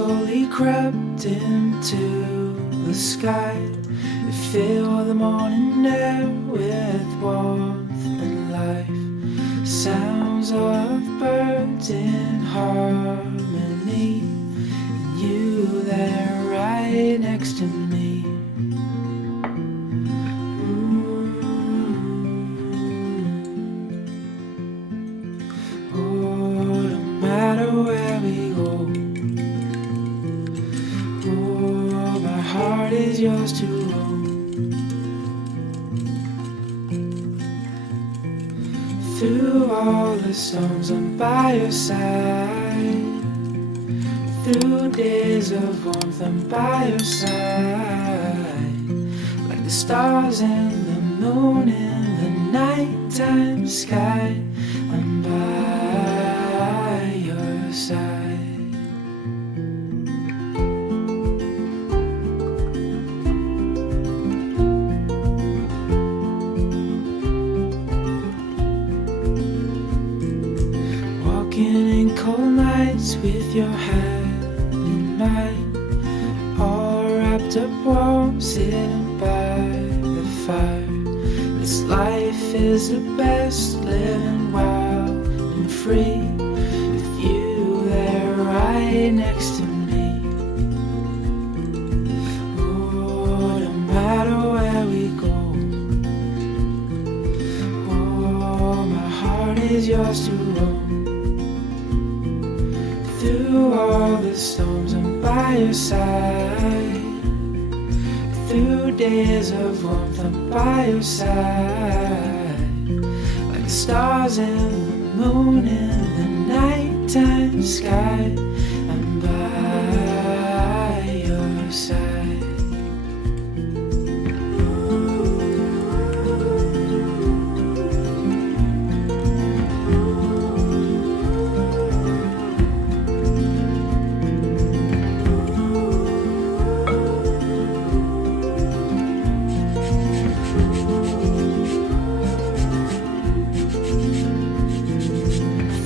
slowly crept into the sky. It filled the morning air with warmth and life. Sounds of birds in harmony, and you there right next to me. Oh, no matter where we go, oh, my heart is yours to own. Through all the storms, I'm by your side. Through days of warmth, I'm by your side. Like the stars and the moon in the nighttime sky, I'm by your side. In cold nights with your hand in mine, all wrapped up warm, sitting by the fire. This life is the best, living wild and free, with you there right next to me. Oh, no matter where we go, oh, my heart is yours to own. Through all the storms, I'm by your side. Through days of warmth, I'm by your side. Like the stars and the moon in the nighttime sky, I'm by your side.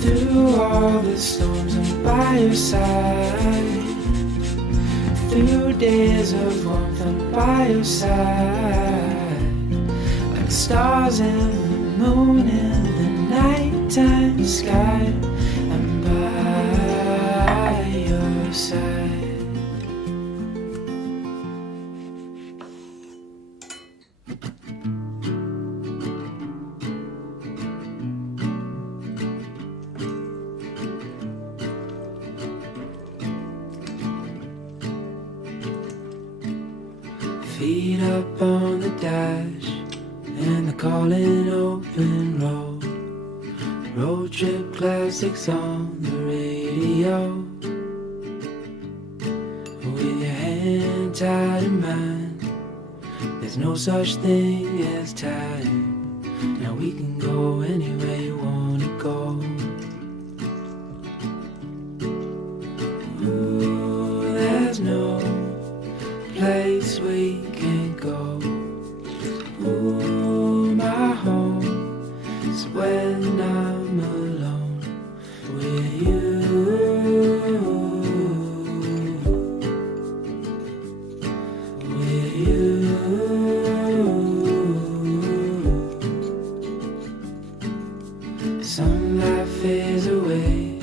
Through all the storms, I'm by your side. Through days of warmth, I'm by your side. Like the stars and the moon in the nighttime sky, I'm by your side. Feet up on the dash and the calling open road. Road trip classics on the radio. With your hand tied in mine, there's no such thing as time. Now we can go anywhere you wanna go. Ooh, there's no place we can't go. Ooh, my home is when I'm alone with you. With you. Sunlight fades away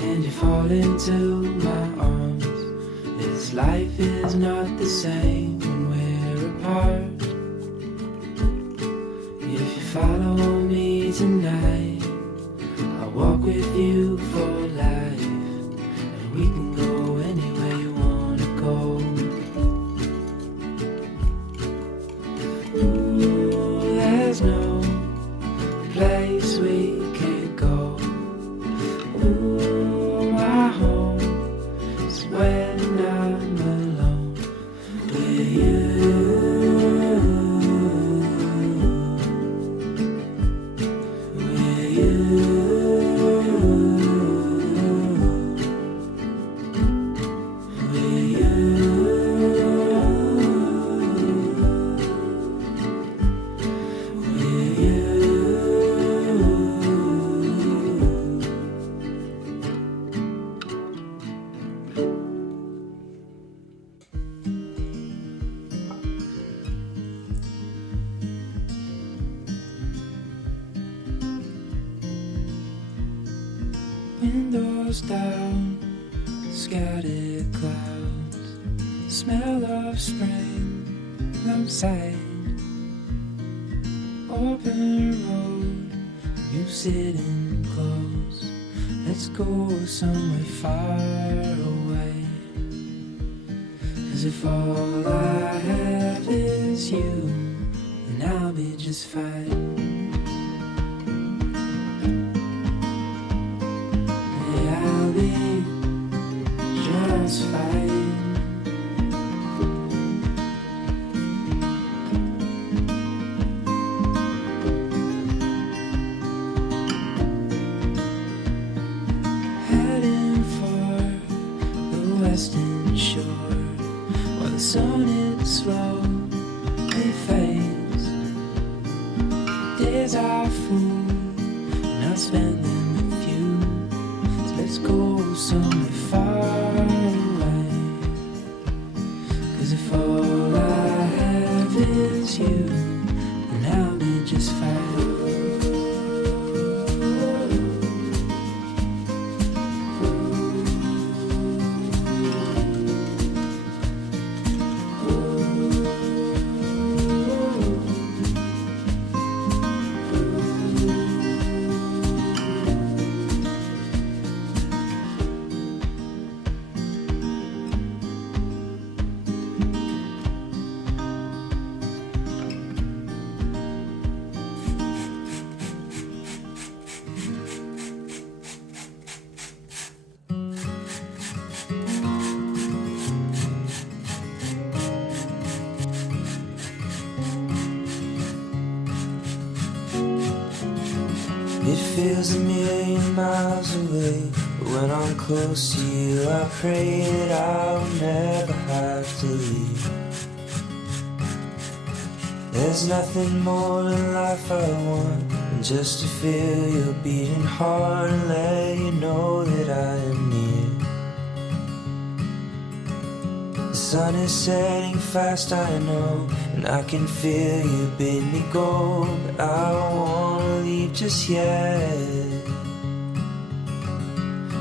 and you fall into my arms. This life is not the same when we're apart. If you follow me tonight, I'll walk with you for life, and we can go anywhere you wanna go. Ooh, there's no place we can't go. Ooh, my home is when I'm alone with you. With you. windows down, scattered clouds, smell of spring outside. Open road, you sitting close. Let's go somewhere far away. 'Cause if all I have is you, then I'll be just fine. Yeah, I'll be just fine. Heading for the western shore, while the sun it slowly fades. Days are full, and I'll spend them with you. So let's go somewhere far away. 'Cause if all I have is you, then I'll be just fine. It feels a million miles away, but when I'm close to you, I pray that I'll never have to leave. There's nothing more in life I want than just to feel your beating heart and let you know that I am near. The sun is setting fast, I know, and I can feel you bid me go, but I don't wanna leave just yet.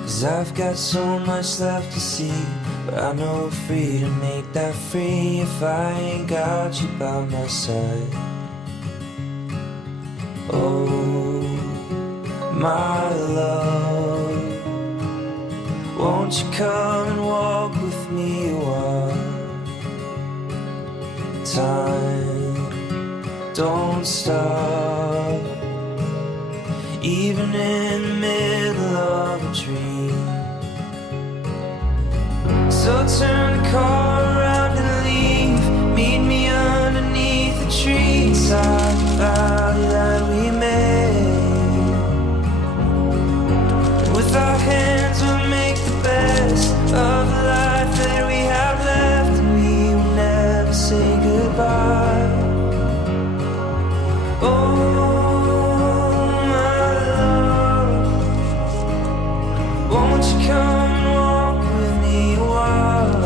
'Cause I've got so much left to see, but I know freedom ain't that free if I ain't got you by my side. Oh, my love, won't you come and walk with me a while? Time don't stop, even in the middle of a dream. So turn the car around and leave. Meet me underneath the tree inside the valley that we made. And with our hands we'll make the best of the life that we have left, and we will never say goodbye. Oh, my love, won't you come and walk with me a while?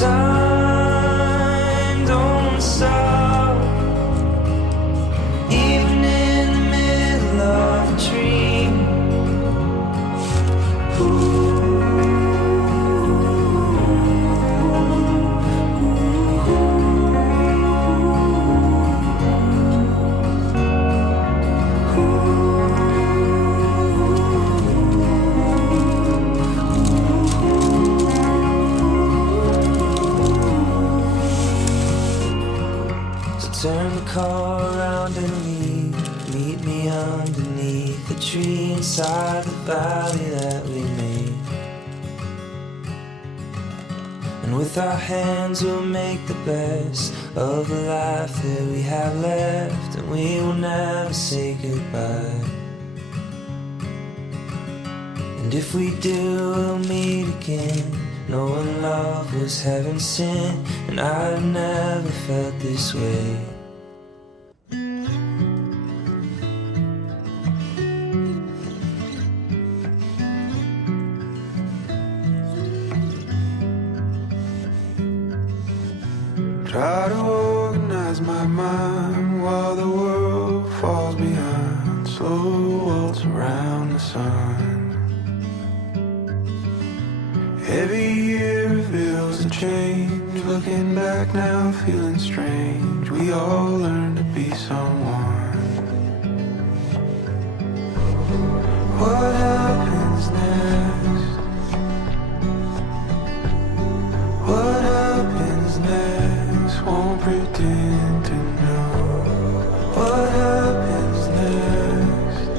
Time don't stop, even in the middle of a dream. Turn the car around and leave. Meet me underneath the tree inside the valley that we made. And with our hands we'll make the best of the life that we have left, and we will never say goodbye. And if we do, we'll meet again, knowing love was heaven sent, and I've never felt this way. Try to organize my mind while the world falls behind. Slow waltz around the the sun. Every year reveals a change. Looking back now, feeling strange. We all learn to be someone. What happens next? What happens next? Won't pretend to know. What happens next?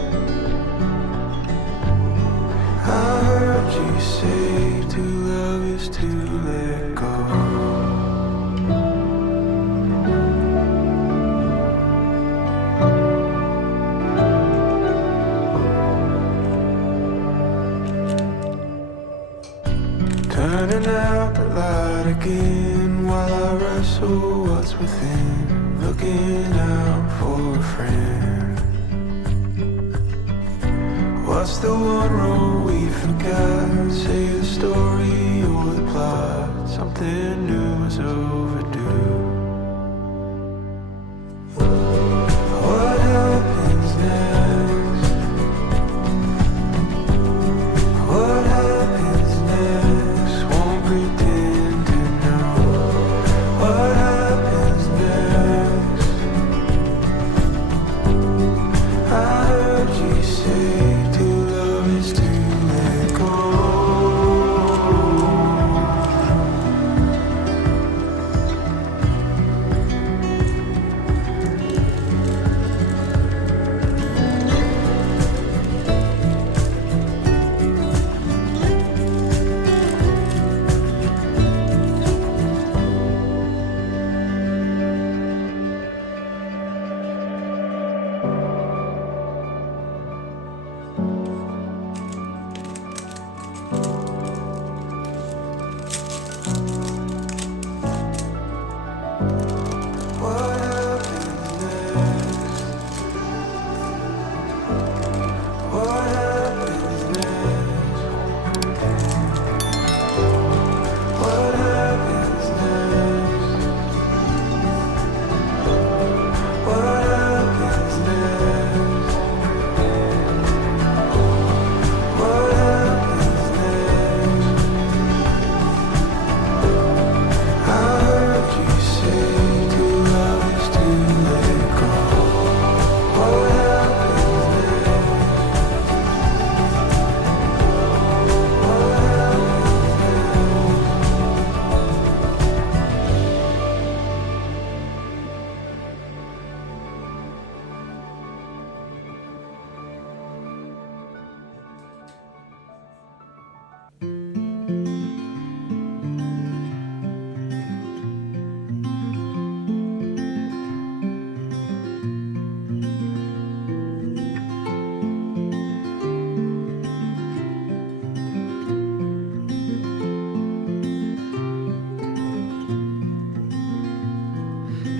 I heard you say to love is to let go. Turning out the light again while I wrestle what's within. Looking out for a friend. What's the one rule we forgot? Say the story or the plot. Something new is overdue. What happens next? What happens next? Won't pretend to know. What happens next? I heard you say to love is to let go. What happens next? What happens next? What happens next? What happens next? What happens next? I heard you say to love is to let go. What happens next? What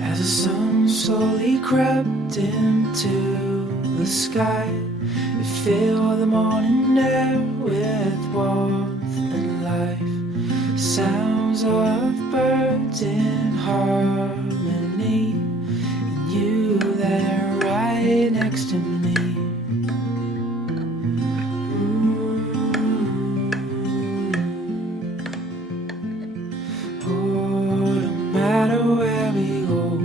As the sun slowly crept into the sky, it filled the morning air with warmth and life. Sounds of birds in harmony, and you there right next to me. Oh, no matter where we go,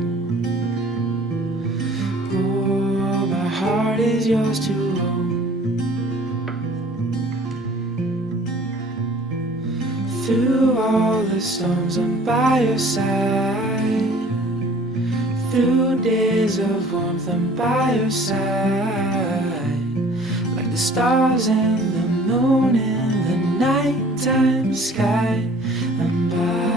oh, my heart is yours to own. Through all the storms, I'm by your side. Through days of warmth, I'm by your side. Like the stars and the moon in the nighttime sky, I'm by